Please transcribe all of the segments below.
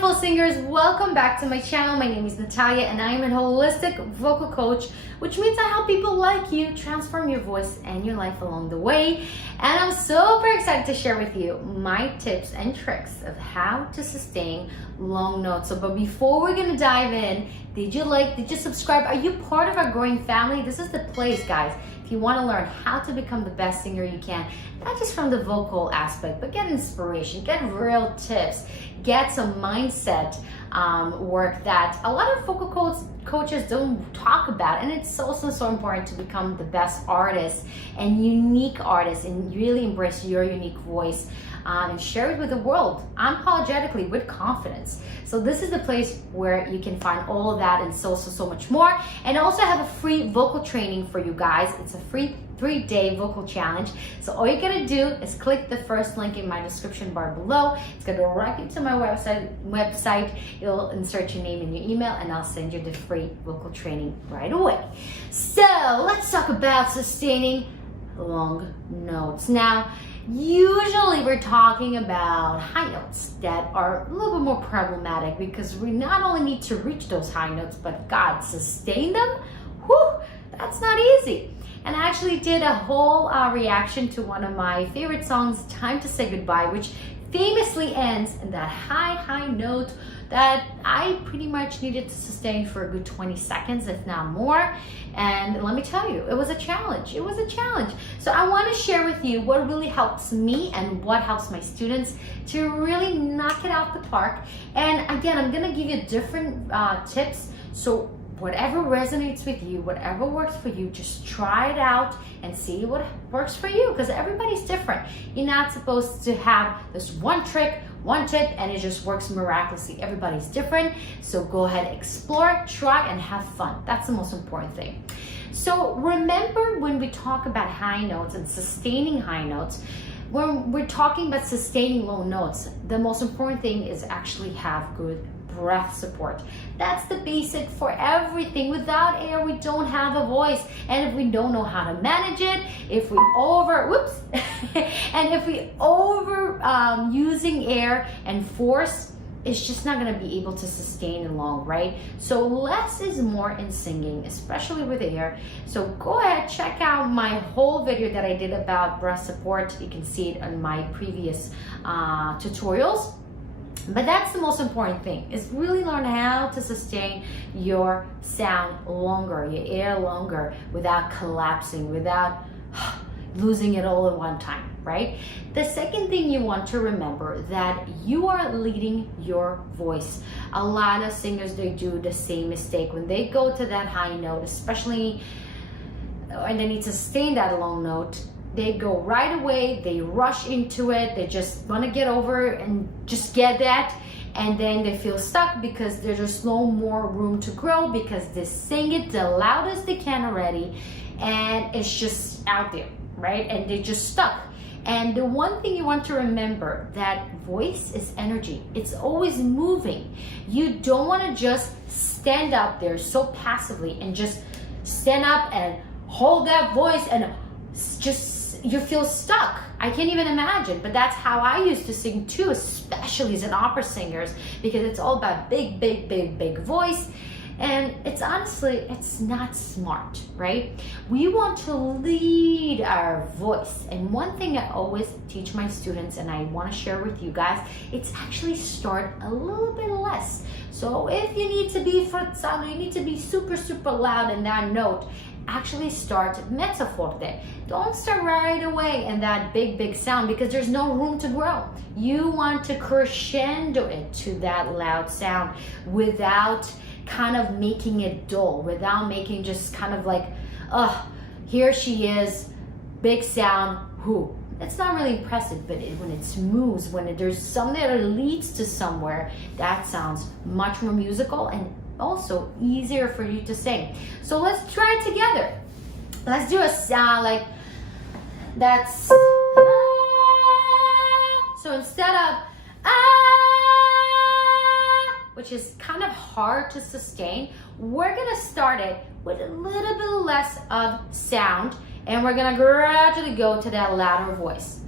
beautiful singers, welcome back to my channel. My name is Natalia and I am a holistic vocal coach, which means I help people like you transform your voice and your life along the way. And I'm super excited to share with you my tips and tricks of how to sustain long notes. But before we're gonna dive in, did you subscribe? Are you part of our growing family? This is the place, guys. If you want to learn how to become the best singer you can, not just from the vocal aspect, but get inspiration, get real tips, get some mindset work that a lot of vocal coaches don't talk about. And it's also so important to become the best artist and unique artist and really embrace your unique voice and share it with the world unapologetically with confidence. So this is the place where you can find all of that and so much more. And also have a free vocal training for you guys. It's a free 3-day vocal challenge. So all you gotta do is click the first link in my description bar below. It's gonna go right into my website. It'll insert your name and your email and I'll send you the free vocal training right away. So let's talk about sustaining long notes. Now, usually we're talking about high notes that are a little bit more problematic because we not only need to reach those high notes, but God, sustain them? Whew, that's not easy. And I actually did a whole reaction to one of my favorite songs, Time to Say Goodbye, which famously ends in that high note that I pretty much needed to sustain for a good 20 seconds, if not more. And let me tell you, it was a challenge. It was a challenge. So I want to share with you what really helps me and what helps my students to really knock it out the park. And again, I'm going to give you different tips. So whatever resonates with you, whatever works for you, just try it out and see what works for you, because everybody's different. You're not supposed to have this one trick, one tip, and it just works miraculously. Everybody's different. So go ahead, explore, try, and have fun. That's the most important thing. So remember, when we talk about high notes and sustaining high notes, when we're talking about sustaining low notes, the most important thing is actually have good breath support. That's the basic for everything. Without air, we don't have a voice. And if we don't know how to manage it, if we using air and force, it's just not going to be able to sustain it long, right? So less is more in singing, especially with air. So go ahead, check out my whole video that I did about breath support. You can see it on my previous tutorials. But that's the most important thing, is really learn how to sustain your sound longer, your air longer, without collapsing, without losing it all at one time, right? The second thing you want to remember, that you are leading your voice. A lot of singers, they do the same mistake when they go to that high note, especially when they need to sustain that long note. They go right away, they rush into it, they just want to get over and just get that, and then they feel stuck because there's just no more room to grow because they sing it the loudest they can already and it's just out there, right? And they're just stuck. And the one thing you want to remember, that voice is energy. It's always moving. You don't want to just stand up there so passively and just stand up and hold that voice and just you feel stuck. I can't even imagine, but that's how I used to sing too, especially as an opera singers, because it's all about big voice. And it's honestly, it's not smart, right? We want to lead our voice. And one thing I always teach my students, and I want to share with you guys, it's actually start a little bit less. So if you need to be you need to be super loud in that note, actually start mezzo forte. Don't start right away in that big sound because there's no room to grow. You want to crescendo it to that loud sound without kind of making it dull, without making just kind of like, here she is, big sound, whoo. It's not really impressive, but when it moves, when there's something that leads to somewhere, that sounds much more musical and also easier for you to sing. So let's try it together. Let's do a sound like that's. So instead of which is kind of hard to sustain, we're gonna start it with a little bit less of sound, and we're gonna gradually go to that louder voice.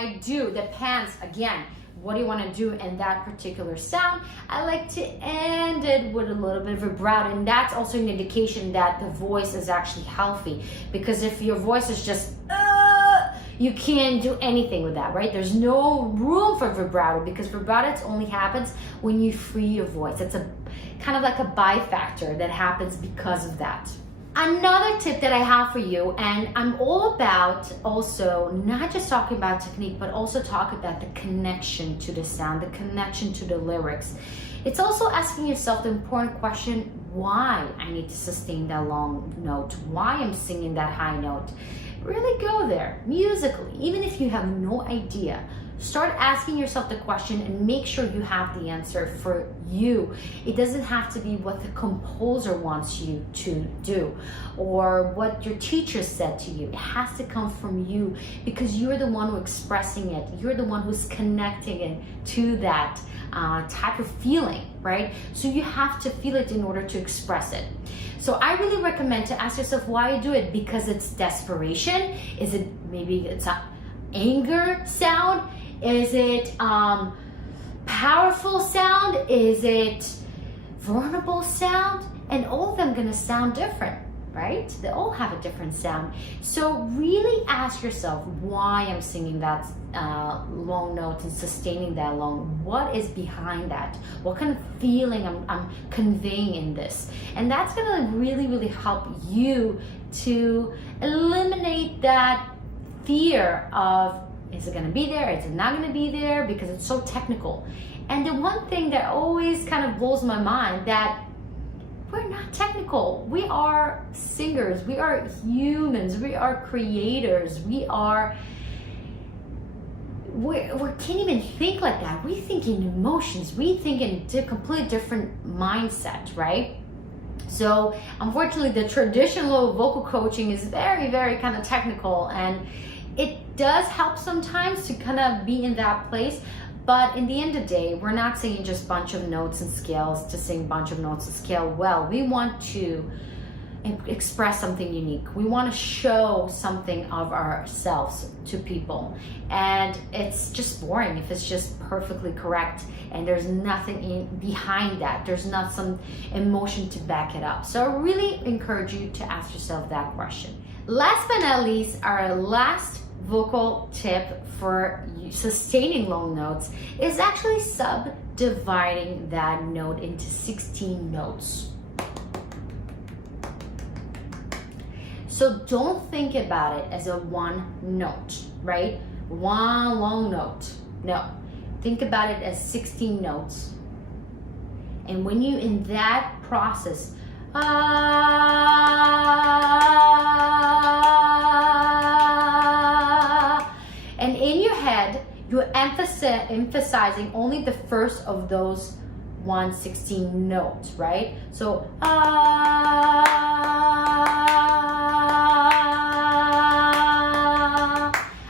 I do depends, again, what do you want to do in that particular sound. I like to end it with a little bit of vibrato, and that's also an indication that the voice is actually healthy, because if your voice is just you can't do anything with that, right? There's no room for vibrato, because vibrato only happens when you free your voice. It's a kind of like a bifactor that happens because of that. Another tip that I have for you, and I'm all about also not just talking about technique, but also talk about the connection to the sound, the connection to the lyrics. It's also asking yourself the important question, why I need to sustain that long note, why I'm singing that high note. Really go there musically, even if you have no idea. Start asking yourself the question and make sure you have the answer for you. It doesn't have to be what the composer wants you to do or what your teacher said to you. It has to come from you, because you're the one who's expressing it. You're the one who's connecting it to that type of feeling, right? So you have to feel it in order to express it. So I really recommend to ask yourself why you do it. Because it's desperation? Is it maybe it's an anger sound? Is it powerful sound? Is it vulnerable sound? And all of them gonna sound different, right? They all have a different sound. So really ask yourself why I'm singing that long note and sustaining that long. What is behind that? What kind of feeling I'm conveying in this? And that's gonna really, really help you to eliminate that fear of, is it going to be there? Is it not going to be there? Because it's so technical. And the one thing that always kind of blows my mind, that we're not technical. We are singers. We are humans. We are creators. We can't even think like that. We think in emotions. We think in a completely different mindset, right? So unfortunately, the traditional vocal coaching is very, very kind of technical, and it does help sometimes to kind of be in that place. But in the end of the day, we're not singing just a bunch of notes and scales to sing a bunch of notes and scale well. We want to express something unique. We want to show something of ourselves to people. And it's just boring if it's just perfectly correct and there's nothing behind that. There's not some emotion to back it up. So I really encourage you to ask yourself that question. Last but not least, our last vocal tip for sustaining long notes is actually subdividing that note into 16 notes. So don't think about it as a one note, right? One long note. No, think about it as 16 notes. And when you in that process, and in your head, you're emphasizing only the first of those 116 notes, right? So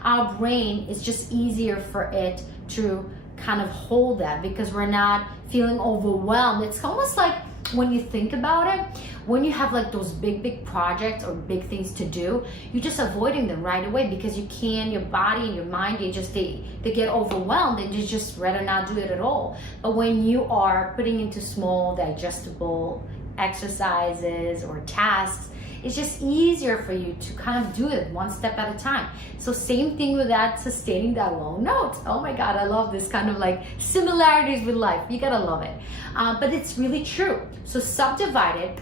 our brain is just easier for it to kind of hold that, because we're not feeling overwhelmed. It's almost like when you think about it, when you have like those big projects or big things to do, you're just avoiding them right away, because you can, your body and your mind, they get overwhelmed and you just rather not do it at all. But when you are putting into small digestible exercises or tasks, it's just easier for you to kind of do it one step at a time. So same thing with that, sustaining that long note. Oh my God, I love this kind of like similarities with life. You gotta love it. But it's really true. So subdivide it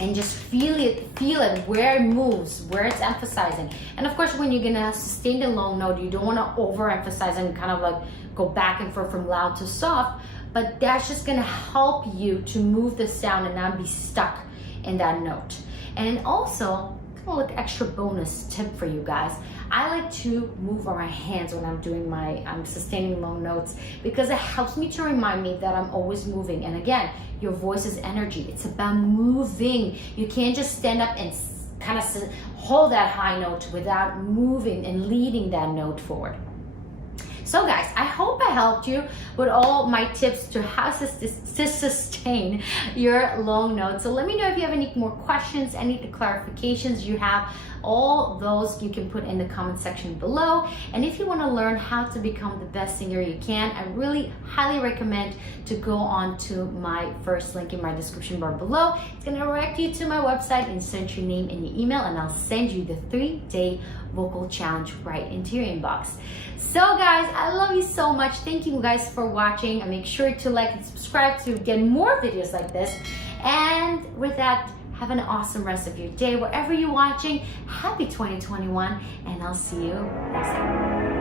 and just feel it where it moves, where it's emphasizing. And of course, when you're gonna sustain the long note, you don't wanna overemphasize and kind of like go back and forth from loud to soft, but that's just gonna help you to move the sound and not be stuck in that note. And also, kind of like extra bonus tip for you guys, I like to move on my hands when I'm sustaining long notes, because it helps me to remind me that I'm always moving. And again, your voice is energy. It's about moving. You can't just stand up and kind of hold that high note without moving and leading that note forward. So guys, I hope I helped you with all my tips to how to sustain your long notes. So let me know if you have any more questions, any clarifications you have. All those you can put in the comment section below. And if you want to learn how to become the best singer you can, I really highly recommend to go on to my first link in my description bar below. It's going to direct you to my website, insert your name and your email, and I'll send you the 3-day vocal challenge right into your inbox. So guys, I love you so much. Thank you guys for watching, and make sure to like and subscribe to get more videos like this. And with that, have an awesome rest of your day wherever you're watching. Happy 2021, and I'll see you next time.